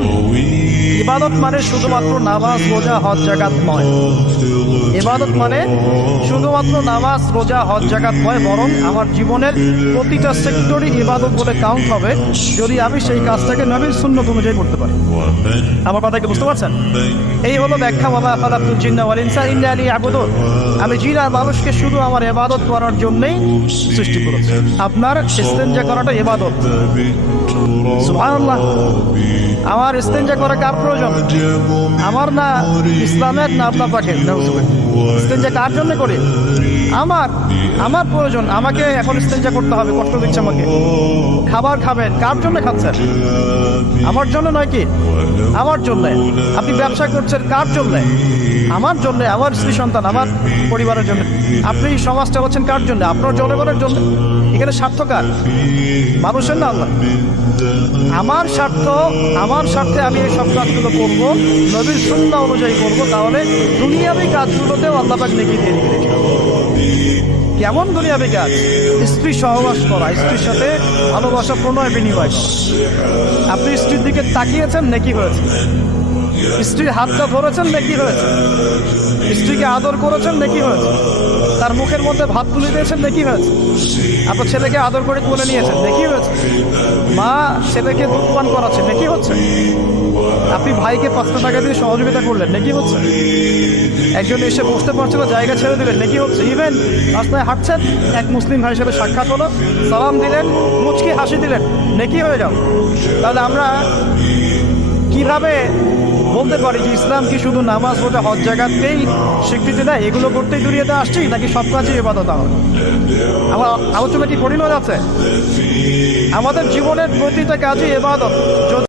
জানেন ইবাদত মানে শুধুমাত্র নামাজ রোজা হজ যাকাত নয়। ইবাদত মানে শুধুমাত্র নামাজ রোজা হজ যাকাত নয়, বরং আমার জীবনের প্রতিটা সেক্টরই ইবাদত বলে কাউন্ট হবে যদি আমি সেই কাজটাকে নবীর সুন্নাত অনুযায়ী করতে পারি। আমার কথা কি বুঝতে পারছেন? এই হলো ব্যাখ্যা ওয়া খালাকতুল জিন্না ওয়াল ইনসা ইল্লা লিয়াবুদুন। আমি জিন আর মানুষকে শুধু আমার ইবাদত করার জন্যই সৃষ্টি করেছি। আপনার ইস্তেনজা করাটা ইবাদত। সুবহানাল্লাহ। আমার ইস্তেনজা করা কার প্রয়োজন? আমার না ইসলামের, না আপনার পাকের। ইস্তেনজা কার জন্য করি? আমার প্রয়োজন। আমাকে এখন ইস্তেনজা করতে হবে, কষ্ট দিচ্ছে আমাকে। খাবার খাবেন, কার জন্য খাচ্ছেন? আমার জন্য নয় কি? আমার জন্য। আপনি ব্যবসা করছেন, কার জন্য? আমার জন্য, আমার স্ত্রী সন্তান, আমার পরিবারের জন্য। আপনি সমাজ চালাচ্ছেন কার জন্য? আপনার জনগণের জন্য। এখানে স্বার্থ কার? মানুষের না আল্লাহ? আমার স্বার্থে আমি এই সব কাজগুলো করবো, নবীর সুন্নাহ অনুযায়ী করবো, তাহলে দুনিয়াবি কাজগুলোতেও আল্লাহ পাক নেকি দিয়ে দিবেন। কেমন দুনিয়াবি কাজ? স্ত্রী সহবাস করা, স্ত্রীর সাথে ভালোবাসা, প্রণয় বিনিময় করা। আপনি স্ত্রীর দিকে তাকিয়েছেন, নেকি হয়েছে। স্ত্রীর হাতটা ধরেছেন, নেকি হয়েছে। স্ত্রীকে আদর করেছেন, নেকি হয়েছে। তার মুখের মধ্যে ভাত তুলে দিয়েছেন, নেকি হয়েছে। আপনার ছেলেকে আদর করে তুলে নিয়েছেন, নেকি হয়েছে। মা ছেলেকে দুধ পান করাচ্ছে, নেকি হচ্ছে। আপনি ভাইকে 5টা টাকা দিয়ে সহযোগিতা করলেন, নেকি হচ্ছে। একজন এসে বসতে পারছে না, জায়গা ছেড়ে দিলেন, নেকি হচ্ছে। ইভেন রাস্তায় হাঁটছেন, এক মুসলিম ভাইয়ের সাথে সাক্ষাৎ হলো, সালাম দিলেন, মুচকি হাসি দিলেন, নেকি হয়ে যাও। তাহলে আমরা কিভাবে বলতে পারি যে ইসলাম কি শুধু নামাজ রোজা হজ যাকাতকেই স্বীকৃতি দেয়? এগুলো করতেই দুনিয়াতে আসছি, নাকি সব কাজই ইবাদত? আমার আলোচনা কি পরিণত আছে? আমাদের জীবনের প্রতিটা কাজই ইবাদত।